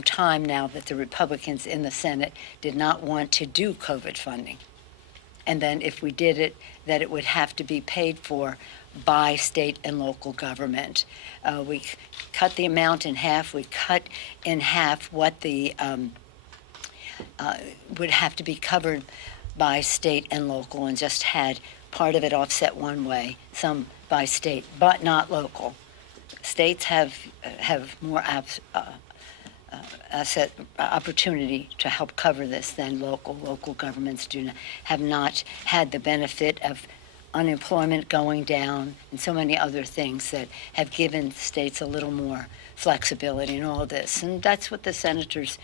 some time now that the Republicans in the Senate did not want to do COVID funding. And then if we did it, that it would have to be paid for by state and local government. We cut the amount in half. We cut in half what the would have to be covered by state and local, and just had part of it offset one way, some by state, but not local. States have more asset opportunity to help cover this than local. Local governments have not had the benefit of unemployment going down and so many other things that have given states a little more flexibility in all this. And that's what the senators,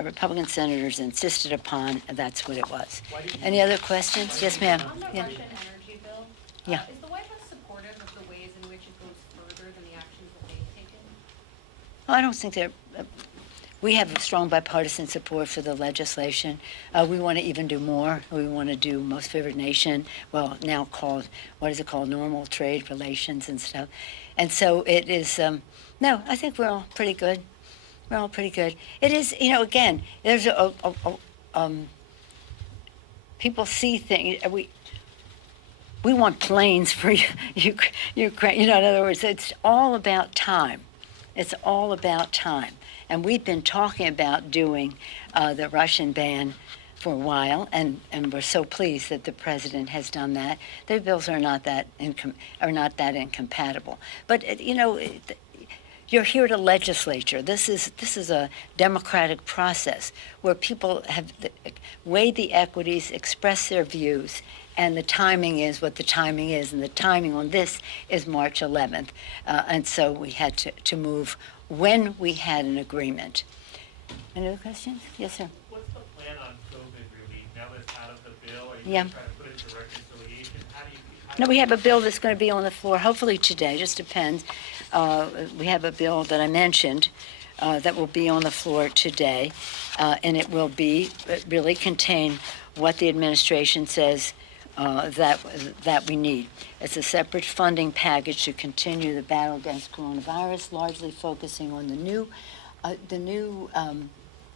Republican senators, insisted upon, and that's what it was. Any other questions? Yes, ma'am. On the Yeah. Russian energy bill, Yeah. is the White House supportive of the ways in which it goes further than the actions that they've taken? Well, I don't think they're. We have a strong bipartisan support for the legislation. We want to even do more. We want to do most favored nation, well, now called, what is it called, normal trade relations and stuff. And so it is, no, I think we're all pretty good. We're all pretty good. It is, you know, again, there's people see things, we want planes for Ukraine, you know, in other words, it's all about time. It's all about time. And we've been talking about doing the Russian ban for a while, and we're so pleased that the president has done that. Their bills are not that incompatible. But you know, you're here to legislature. This is a democratic process where people have weighed the equities, expressed their views, and the timing is what the timing is, and the timing on this is March 11th. And so we had to move when we had an agreement. Any other questions? Yes, sir. What's the plan on COVID relief now that it's out of the bill? Are you Yeah. going to try to put it into reconciliation? No, we have a bill that's going to be on the floor, hopefully today, just depends. We have a bill that I mentioned that will be on the floor today, and it will really contain what the administration says that we need. It's a separate funding package to continue the battle against coronavirus, largely focusing on the new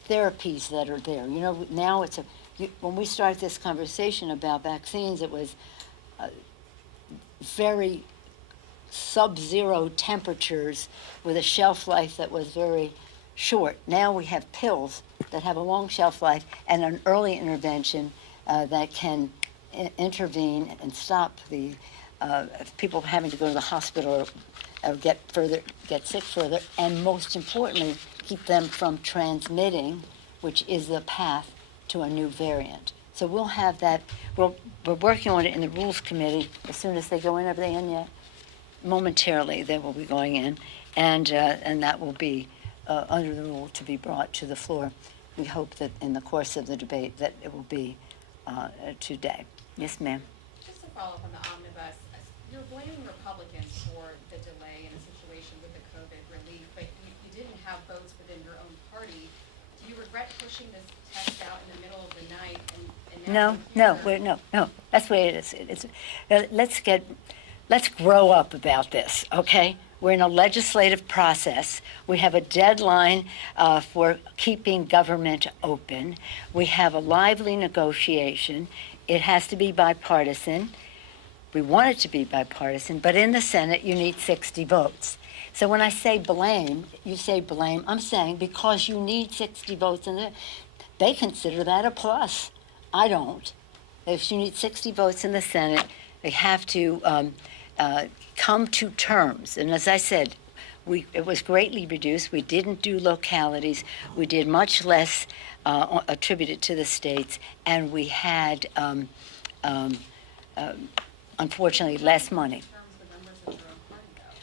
therapies that are there. You know, now when we started this conversation about vaccines, it was very sub-zero temperatures with a shelf life that was very short. Now we have pills that have a long shelf life and an early intervention that can intervene and stop the people having to go to the hospital or get sick further, and most importantly, keep them from transmitting, which is the path to a new variant. So we'll have that. We're working on it in the Rules Committee. As soon as they go in, are they in yet? Momentarily, they will be going in, and that will be under the rule to be brought to the floor. We hope that in the course of the debate that it will be today. Yes, ma'am. Just to follow up on the omnibus, you're blaming Republicans for the delay in a situation with the COVID relief, but you didn't have votes within your own party. Do you regret pushing this test out in the middle of the night? And now No. That's the way it is. Let's grow up about this, okay? We're in a legislative process. We have a deadline for keeping government open. We have a lively negotiation. It has to be bipartisan. We want it to be bipartisan, but in the Senate, you need 60 votes. So when I say blame, you say blame. I'm saying because you need 60 votes, and they consider that a plus. I don't. If you need 60 votes in the Senate, they have to come to terms. And as I said, it was greatly reduced. We didn't do localities. We did much less attributed to the states, and we had, unfortunately, less money.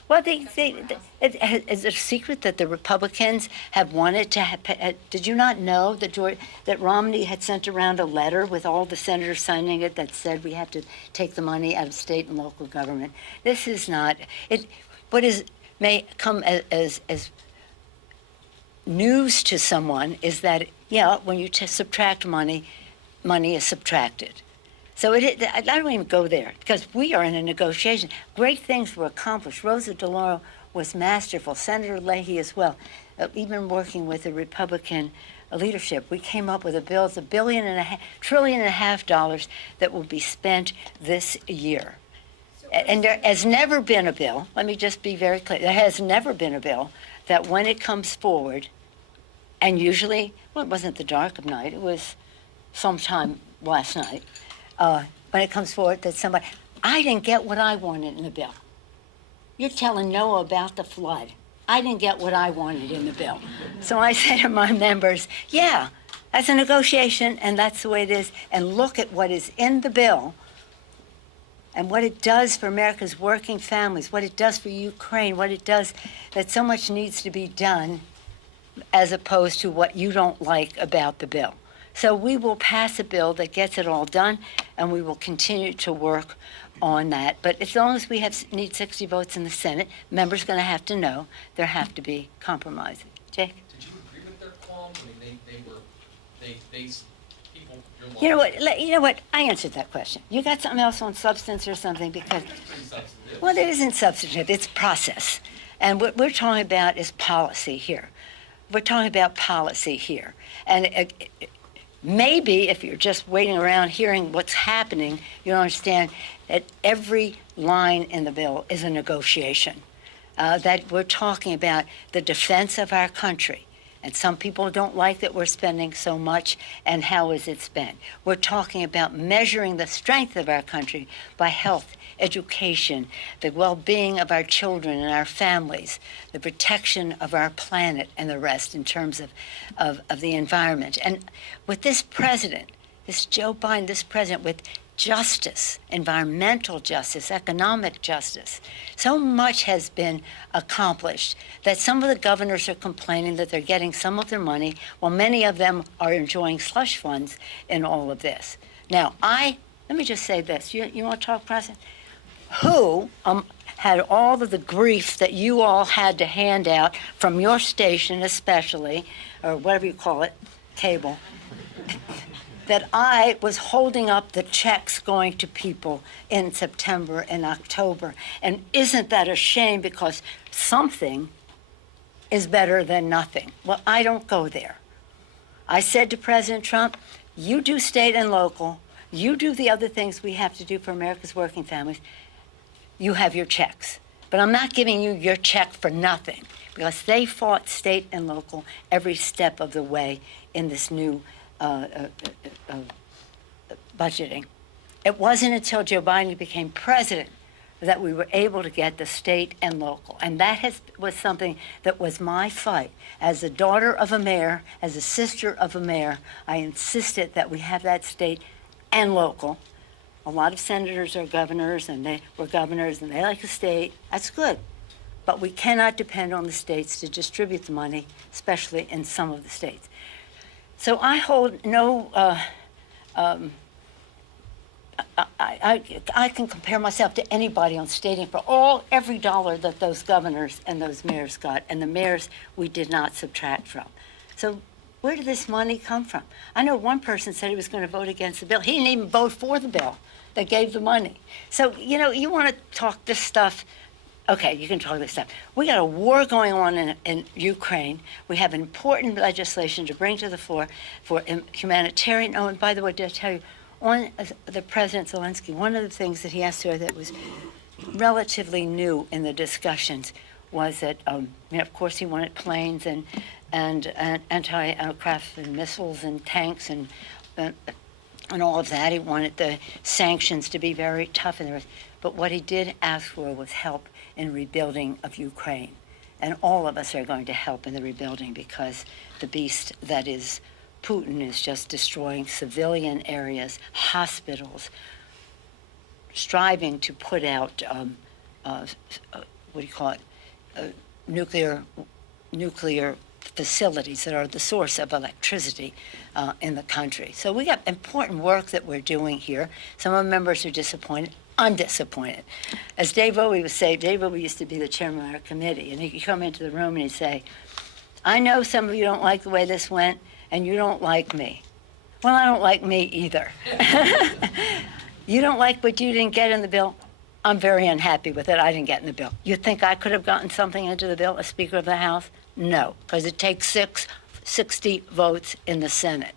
Well, it's a secret that the Republicans have wanted to have. Did you not know that Romney had sent around a letter with all the senators signing it that said we have to take the money out of state and local government? This is not it. What may come as news to someone is that when you subtract money, money is subtracted. So I don't even go there because we are in a negotiation. Great things were accomplished. Rosa DeLauro was masterful. Senator Leahy as well. Even working with the Republican leadership, we came up with a bill. It's $1.5 trillion that will be spent this year. And there has never been a bill, let me just be very clear, there has never been a bill that when it comes forward, and usually, well, it wasn't the dark of night, it was sometime last night, when it comes forward that somebody, I didn't get what I wanted in the bill. You're telling Noah about the flood. I didn't get what I wanted in the bill. So I say to my members, yeah, that's a negotiation, and that's the way it is, and look at what is in the bill and what it does for America's working families, what it does for Ukraine, what it does, that so much needs to be done as opposed to what you don't like about the bill. So we will pass a bill that gets it all done, and we will continue to work on that. But as long as we need 60 votes in the Senate, members are going to have to know there have to be compromises. Jake? Did you agree with their qualms? I mean, people, You know what? I answered that question. You got something else on substance or something? Because, it's pretty substantive. well, it isn't substantive. It's process. And what we're talking about is policy here. We're talking about policy here. And maybe if you're just waiting around hearing what's happening, you don't understand that every line in the bill is a negotiation. That we're talking about the defense of our country. And some people don't like that we're spending so much, and how is it spent? We're talking about measuring the strength of our country by health, education, the well-being of our children and our families, the protection of our planet and the rest in terms of the environment. And with this president, this Joe Biden, this president, with justice, environmental justice, economic justice. So much has been accomplished that some of the governors are complaining that they're getting some of their money, while many of them are enjoying slush funds in all of this. Now, let me just say this. You want to talk, President? Who had all of the grief that you all had to hand out from your station especially, or whatever you call it, cable, that I was holding up the checks going to people in September and October. And isn't that a shame, because something is better than nothing? Well, I don't go there. I said to President Trump, you do state and local, you do the other things we have to do for America's working families, you have your checks. But I'm not giving you your check for nothing, because they fought state and local every step of the way in this new budgeting. It wasn't until Joe Biden became president that we were able to get the state and local. And that was something that was my fight. As a daughter of a mayor, as a sister of a mayor, I insisted that we have that state and local. A lot of senators are governors, and they were governors, and they like the state. That's good. But we cannot depend on the states to distribute the money, especially in some of the states. So I hold no, I can compare myself to anybody on stating for every dollar that those governors and those mayors got, and the mayors we did not subtract from. So where did this money come from? I know one person said he was going to vote against the bill. He didn't even vote for the bill that gave the money. So, you want to talk this stuff. Okay, you can talk this stuff. We got a war going on in Ukraine. We have important legislation to bring to the floor for humanitarian. Oh, and by the way, did I tell you, on the President Zelensky, one of the things that he asked her that was relatively new in the discussions was that, of course, he wanted planes and anti-aircraft and missiles and tanks and all of that. He wanted the sanctions to be very tough and the rest. But what he did ask for was help in rebuilding of Ukraine. And all of us are going to help in the rebuilding, because the beast that is Putin is just destroying civilian areas, hospitals, striving to put out, nuclear facilities that are the source of electricity in the country. So we got important work that we're doing here. Some of the members are disappointed. I'm disappointed. As Dave Bowie would say, Dave Bowie used to be the chairman of our committee, and he'd come into the room and he'd say, I know some of you don't like the way this went, and you don't like me. Well, I don't like me either. You don't like what you didn't get in the bill? I'm very unhappy with it. I didn't get in the bill. You think I could have gotten something into the bill as Speaker of the House? No, because it takes 60 votes in the Senate.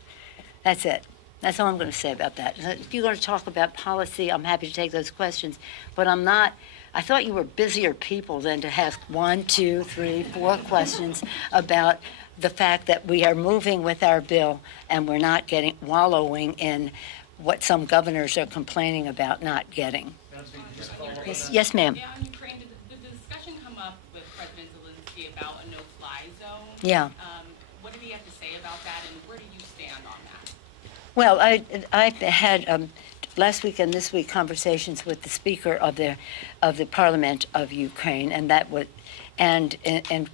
That's it. That's all I'm going to say about that. If you're going to talk about policy, I'm happy to take those questions, but I'm not. I thought you were busier people than to ask 1, 2, 3, 4 questions about the fact that we are moving with our bill and we're not wallowing in what some governors are complaining about not getting. Yes, ma'am. Yeah, on Ukraine, did the discussion come up with President Zelensky about a no-fly zone? Yeah. What did he have to say about that, and where do you stand on that? Well, I had last week and this week conversations with the Speaker of the Parliament of Ukraine, and that would, and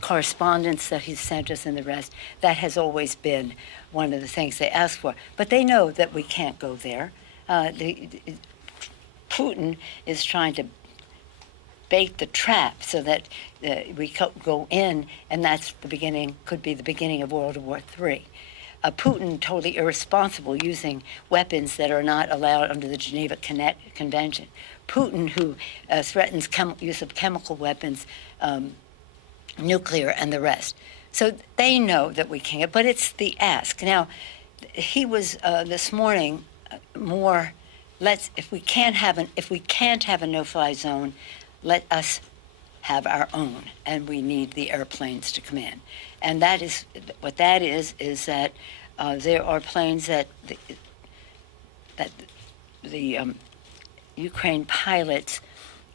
correspondence that he's sent us and the rest. That has always been one of the things they ask for. But they know that we can't go there. Putin is trying to bait the trap so that we go in, and that's the beginning, could be the beginning of World War III. Putin totally irresponsible using weapons that are not allowed under the Geneva Convention. Putin who threatens use of chemical weapons, nuclear and the rest. So they know that we can't, but it's the ask. Now, he was this morning more, if we can't have a no-fly zone, let us have our own, and we need the airplanes to come in. And that is what that is that there are planes that the Ukraine pilots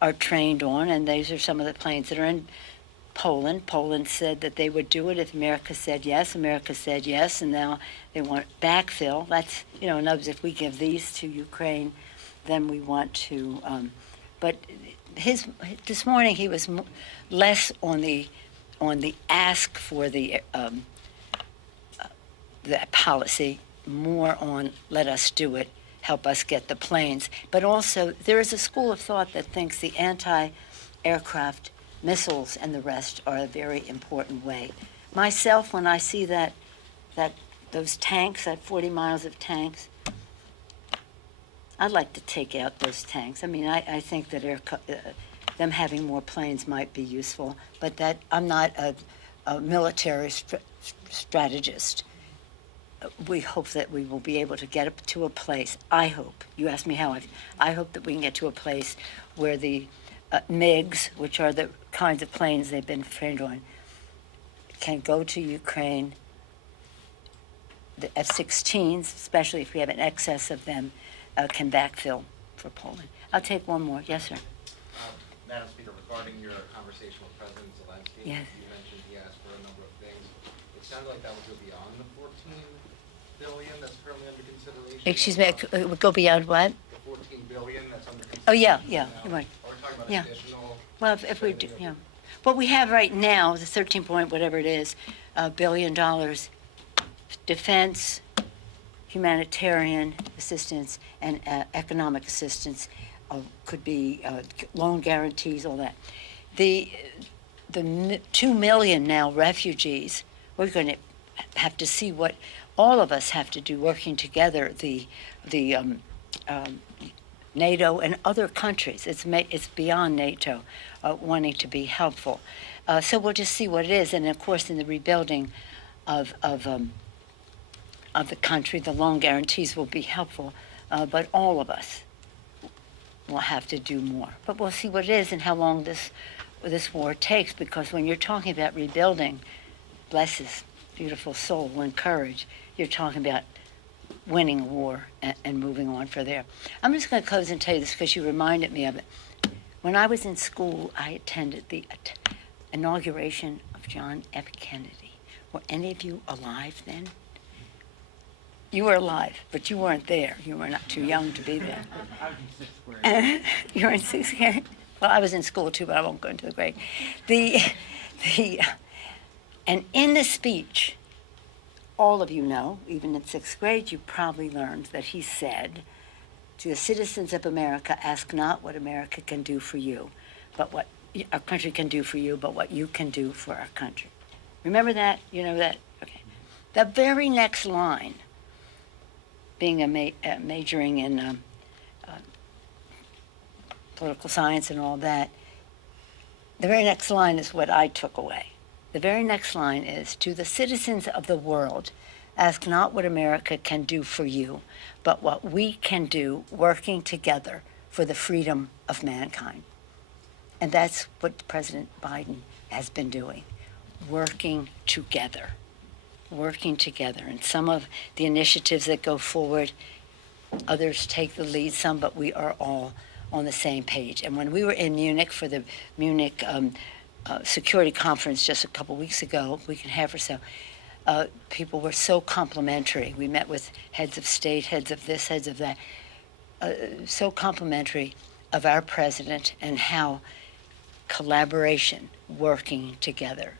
are trained on, and these are some of the planes that are in Poland. Poland said that they would do it if America said yes. America said yes, and now they want backfill. That's, in other words, if we give these to Ukraine, then we want to. But this morning he was less on the ask for the policy, more on let us do it, help us get the planes. But also there is a school of thought that thinks the anti-aircraft missiles and the rest are a very important way. Myself, when I see those tanks, that 40 miles of tanks, I'd like to take out those tanks. I mean, I think that them having more planes might be useful, but that I'm not a military strategist. We hope that we will be able to get up to a place. I hope. You asked me how. I hope that we can get to a place where the MiGs, which are the kinds of planes they've been trained on, can go to Ukraine. The F-16s, especially if we have an excess of them, can backfill for Poland. I'll take one more. Yes, sir. Madam Speaker, regarding your conversation with President Zelensky, Yes. you mentioned he asked for a number of things. It sounded like that would go beyond the $14 billion that's currently under consideration. Excuse me, it would go beyond what? The $14 billion that's under consideration. Oh, yeah, now. you're right. Are we talking about Yeah. additional? Well, if we do, yeah. What we have right now, the 13 point whatever it is, billion dollars, defense, humanitarian assistance, and economic assistance could be loan guarantees, all that. The 2 million now refugees, we're going to have to see what all of us have to do working together, the NATO and other countries. It's beyond NATO wanting to be helpful. So we'll just see what it is. And of course, in the rebuilding of the country, the loan guarantees will be helpful. But all of us will have to do more. But we'll see what it is and how long this war takes. Because when you're talking about rebuilding, bless his beautiful soul and courage, you're talking about winning a war and moving on for there. I'm just going to close and tell you this because you reminded me of it. When I was in school, I attended the inauguration of John F. Kennedy. Were any of you alive then? You were alive, but you weren't there. You were not too young to be there. I was in 6th grade. You were in 6th grade? Well, I was in school too, but I won't go into the grade. And in the speech, all of you know, even in 6th grade, you probably learned that he said, to the citizens of America, ask not what America can do for you, but what our country can do for you, but what you can do for our country. Remember that? You know that? Okay. The very next line, being majoring in political science and all that. The very next line is what I took away. The very next line is, to the citizens of the world, ask not what America can do for you, but what we can do working together for the freedom of mankind. And that's what President Biden has been doing, working together. Working together. And some of the initiatives that go forward, others take the lead, some, but we are all on the same page. And when we were in Munich for the Munich Security Conference just a couple weeks ago, week and a half or so, people were so complimentary. We met with heads of state, heads of this, heads of that, so complimentary of our president and how collaboration, working together,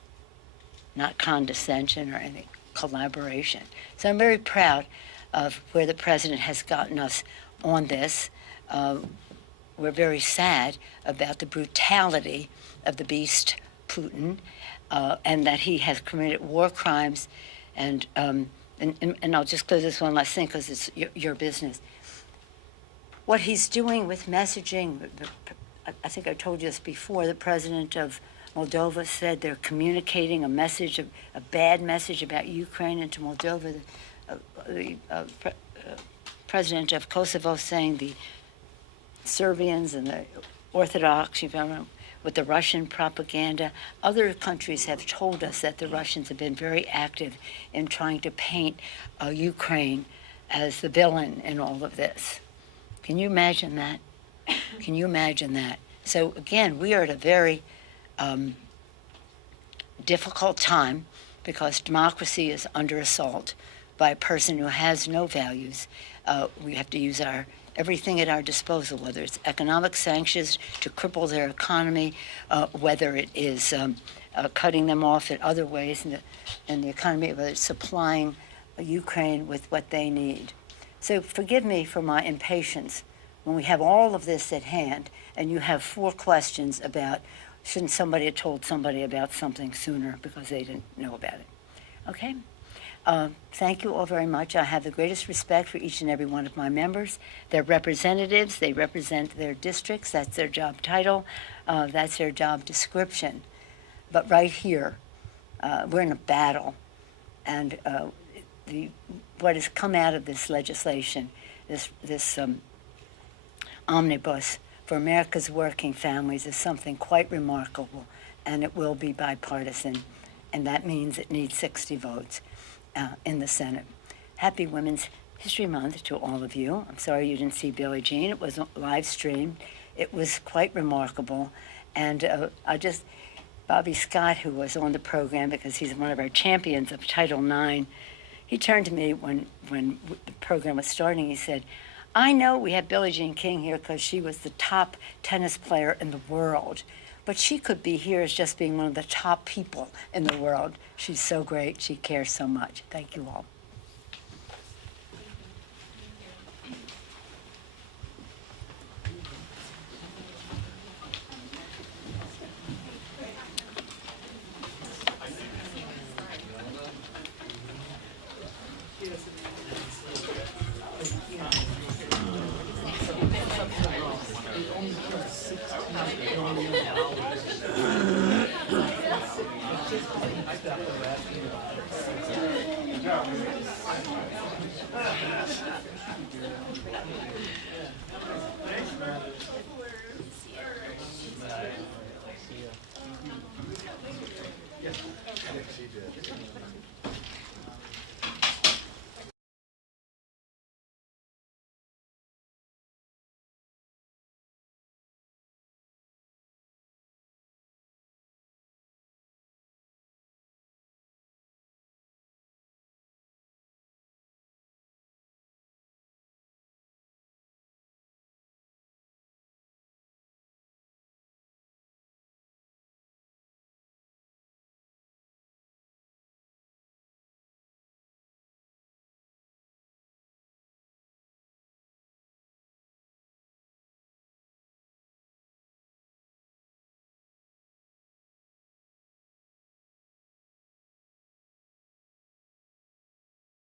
not condescension or anything, collaboration. So I'm very proud of where the president has gotten us on this. We're very sad about the brutality of the beast, Putin, and that he has committed war crimes. And I'll just close this one last thing because it's your business. What he's doing with messaging, I think I told you this before, the president of Moldova said they're communicating a message, a bad message about Ukraine into Moldova. The president of Kosovo saying the Serbians and the Orthodox, with the Russian propaganda. Other countries have told us that the Russians have been very active in trying to paint Ukraine as the villain in all of this. Can you imagine that? Can you imagine that? So again, we are at a very difficult time because democracy is under assault by a person who has no values. We have to use everything at our disposal, whether it's economic sanctions to cripple their economy, whether it is cutting them off in other ways in the economy, whether it's supplying Ukraine with what they need. So forgive me for my impatience when we have all of this at hand and you have 4 questions about shouldn't somebody have told somebody about something sooner because they didn't know about it. Okay? Thank you all very much. I have the greatest respect for each and every one of my members. They're representatives. They represent their districts. That's their job title. That's their job description. But right here, we're in a battle. And what has come out of this legislation, this omnibus for America's working families, is something quite remarkable, and it will be bipartisan, and that means it needs 60 votes in the Senate. Happy Women's History Month to all of you. I'm sorry you didn't see Billie Jean. It was live streamed. It was quite remarkable, and Bobby Scott, who was on the program because he's one of our champions of Title IX, he turned to me when the program was starting. He said, I know we have Billie Jean King here because she was the top tennis player in the world, but she could be here as just being one of the top people in the world. She's so great. She cares so much. Thank you all.